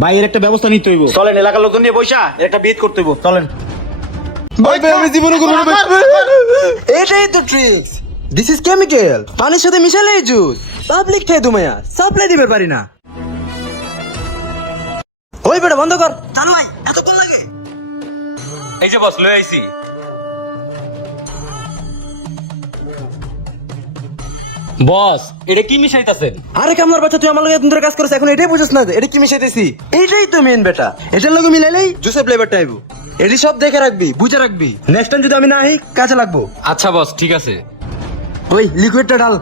ভাই এর একটা ব্যবস্থা নিতে হইব। চলেন এলাকার লোকজন নিয়ে বৈশা এর একটা বিয়ে করতে হইব। চলেন। ভাই ভাই আমি জীবনে করব না এটাই তো ট্রিক্স দিস ইজ কেমিক্যাল পানির সাথে মিশালে জুস পাবলিক খেয়ে দুমায়া সাপ্লাই দিবে পারি না। ওই বেটা বন্ধ কর। জানো ভাই এতক্ষণ লাগে এই যে বস লয়ে আইছি। বস এটা কি মিশাইতাছেন? আরে কামলার বাচ্চা তুই আমার লগে এতদিন কাজ করিস এখন এটাই বুঝছ না এটা কি মিশাইতেছি? এইটাই তো মেন বেটা এটার লগে মিলাইলেই জুসের ফ্লেভারটা আইবো। এটি সব দেখে রাখবি বুঝে রাখবি। নেক্সট টাইম যদি আমি না আই কাজে লাগবো। আচ্ছা বস ঠিক আছে। ওই লিকুইডটা ঢাল।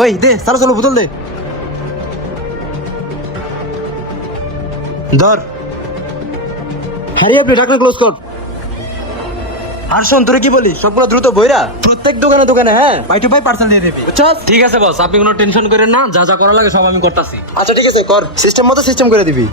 ওই দে সারা চলো বোতল দে। ধর। হ্যারি আপনি ঢাকনা ক্লোজ কর। আর শোন তোরে কি বলি? সবগুলো দ্রুত বইরা প্রত্যেক দোকানে দোকানে হ্যাঁ? বাই টু বাই পার্সেল দিয়ে দিবি। বুঝছস ঠিক আছে বস আপনি কোনো টেনশন করেন না। যা যা করা লাগে সব আমি করতাছি। আচ্ছা ঠিক আছে কর। সিস্টেম মতো সিস্টেম করে দিবি।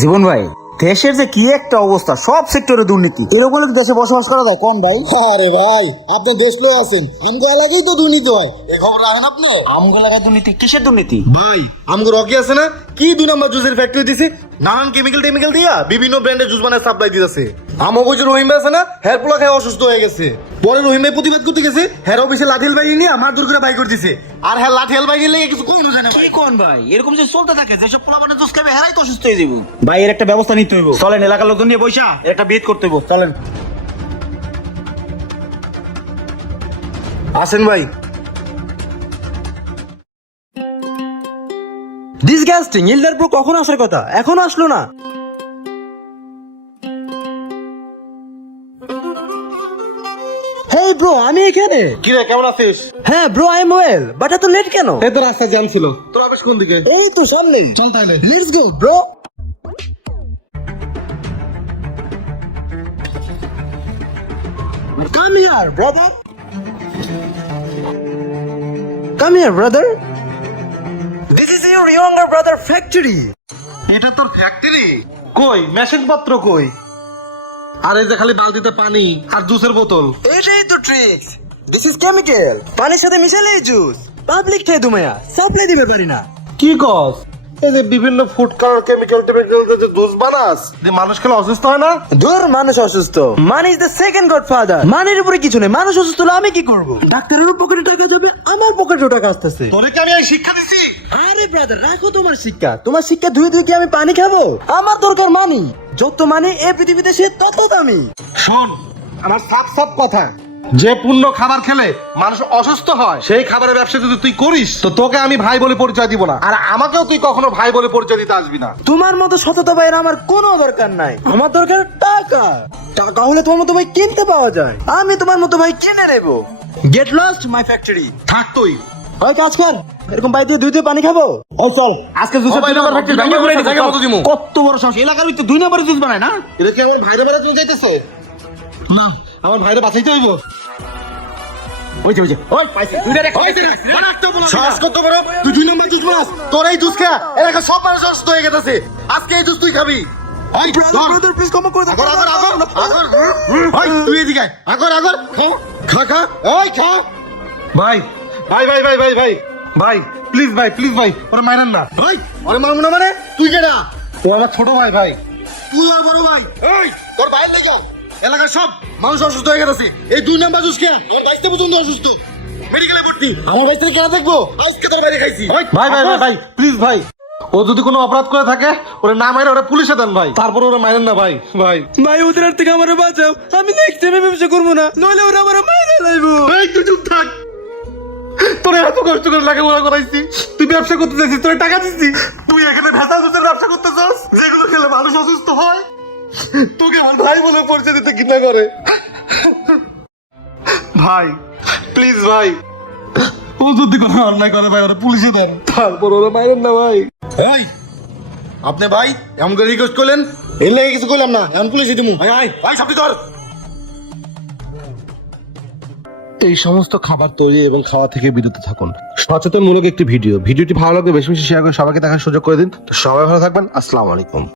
জীবন ভাই দেশের যে কি একটা অবস্থা সব সেক্টরে দুর্নীতি। এরকম দেশে বসবাস করা যায় কোন ভাই। আরে ভাই আপনি দেশ লো আছেন। আমগো এলাকায় তো দুর্নীতি হয়। এ খবর রাখেন আপনি? আমগো এলাকায় দুর্নীতি কিসের দুর্নীতি? ভাই আমগো রকি আছে না? কি দুই নাম্বার জুসের ফ্যাক্টরি দিছে? নানান কেমিক্যাল টেমিক্যাল দিয়া বিভিন্ন ব্র্যান্ডের জুস বানায় সাপ্লাই দিতেছে আমাগো যে রহিম ভাই আছে না হেয়ার পোলা খায় অসুস্থ হয়ে গেছে। পরে রহিম ভাই প্রতিবাদ করতে গেছে হেয়ার অফিসে লাঠিল ভাই নিয়ে আমার দূর করে বাই করে দিছে। আর হ্যাঁ লাঠিয়াল ভাই গেলে কিছু কোনো জানে ভাই। কোন ভাই? এরকম যে চলতে থাকে যেসব পোলাপানে জুস খাবে হেরাই তো অসুস্থ হয়ে যাব ভাই এর একটা ব্যবস্থা নিতে হইব। চলেন এলাকার লোকজন নিয়ে বৈশা একটা বিয়ে করতে হইব। চলেন। আসেন ভাই ডিসগাস্টিং ইলদার ব্রো কখন আসার কথা? এখনও আসলো না। হেই ব্রো আমি এখানে। কি রে কেমন আছিস? হ্যাঁ bro I am well but এত লেট কেন? এই তো রাস্তা জ্যাম ছিল। তোর অফিস কোন দিকে? এই তো সামনে চল তাহলে। Let's go bro Come here, brother. Come here, brother. This is your younger brother factory. এটা তোর ফ্যাক্টরি কই? মেশিন পত্র কই? আর এই যে খালি বালতিতে পানি আর জুসের বোতল। এটাই তো ট্রিক্স দিস ইজ কেমিক্যাল পানির সাথে মিশালে জুস পাবলিক খেয়ে দুমায়া। সাপ্লাই দিবে পারি না। কি কস? এই যে বিভিন্ন ফুড কালার কেমিক্যাল টেমিক্যাল যে জুস বানাস যে মানুষ খেলে অসুস্থ হয় না? দূর মানুষ অসুস্থ। Money is the second god father মানির উপরে কিছু নেই। মানুষ অসুস্থ হলে আমি কি করব? ডাক্তারের পকেটে টাকা যাবে আমার পকেটেও টাকা আসতেছে। তোরে কি আমি শিক্ষা দিছি? আরে ব্রাদার রাখো তোমার শিক্ষা। তোমার শিক্ষা ধুয়ে ধুয়ে কি আমি পানি খাব? আমার দরকার মানি। যত মানি এ পৃথিবীতে সে তত দামি। শোন আমার সাপ সাপ কথা। যে পূর্ণ খাবার খেলে মানুষ অসুস্থ হয় সেই খাবারের ব্যবসা যদি তুই করিস তো তোকে আমি ভাই বলে পরিচয় দিব না। আর আমাকেও তুই কখনো ভাই বলে পরিচয় দিতে আসবি না। তোমার মতো সততা ভাইয়ের আমার কোনো দরকার নাই। আমার দরকার টাকা। টাকা হলে তোমার মতো ভাই কিনতে পাওয়া যায়। আমি তোমার মতো ভাই কিনে নেব। গেট লস্ট মাই ফ্যাক্টরি থাক তুই। ওই কাজ কর। এরকম বাই দিয়ে দুই দিয়ে পানি খাব? ও চল। আজকে জুসের দুই নম্বর ফ্যাক্টরি ভেঙে। মতো দিমু। কত বড় সাহস। এলাকার ভিতরে দুই নম্বরে জুস বানায় না? এটা কি আমার ভাইরে বেড়া যাইতেছে না। আমার ভাইরে বাঁচাইতে হইব। ওই যে ওই যে। ওই পাইছি। দুইটা রেখে শ্বাস কত বড়? তুই দুই নম্বর জুস বানাস তোর এই জুস খা। এলাকা সব মানুষ অসুস্থ হয়ে গেছে। আজকে এই জুস তুই খাবি। ওই ধর। প্লিজ ক্ষমা করে দাও আগর আগর আগর আগর। ওই তুই এদিকে। আগর আগর। খা খা। ওই খা। ভাই। ভাই ভাই ভাই ভাই ভাই। ভাই প্লিজ ভাই প্লিজ ভাই ওরা মারেন না। ভাই ওরে মারবো না মানে? তুই কেডা? ও আমার ছোট ভাই ভাই। তুই আর বড় ভাই। এই তোর ভাই লেগা। এলাকার সব মানুষ অসুস্থ হয়ে গেছে। এই দুই নাম্বার জুস খেয়ে আমার বাইশটা পর্যন্ত অসুস্থ। মেডিকেলে ভর্তি। আমার বাইশ থেকে কেনা দেখব। আজকে তোর বাইরে খাইছি। ভাই ভাই ভাই ভাই প্লিজ ভাই। ও যদি কোনো অপরাধ করে থাকে ওরে না মাইরে ওরা পুলিশে দেন ভাই। তারপর ওরা মারেন না ভাই ভাই। ভাই ওদের থেকে আমার বাঁচাও। আমি নেক্সট টাইমে ব্যবসা করব না। নইলে ওরা আমার মাইরে লাইবো। এই তুই চুপ থাক। কষ্ট করে লেখাপড়া করাইছি। তুই ব্যবসা করতে চাইছিস তোর টাকা দিচ্ছি তুই এখানে ভেসা জুসের ব্যবসা করতে চাস যেগুলো খেলে মানুষ অসুস্থ হয়। তোকে আমার ভাই বলে পরিচয় দিতে কিনা করে। ভাই প্লিজ ভাই। ও যদি কোনো অন্যায় করে ভাই ওরা পুলিশে দেন তারপর ওরা মাইরেন না ভাই। এই আপনি ভাই এমন করে রিকোয়েস্ট করলেন? এর লেগে কিছু করলাম না এমন পুলিশে দিমু। ভাই আয় ভাই সাপটি ধর। এই সমস্ত খাবার তৈরি এবং খাওয়া থেকে বিরত থাকুন। সচেতনমূলক একটি ভিডিও। ভিডিওটি ভালো লাগলে বেশি বেশি শেয়ার করে সবাইকে দেখার সুযোগ করে দিন। তো সবাই ভালো থাকবেন। আসসালামু আলাইকুম।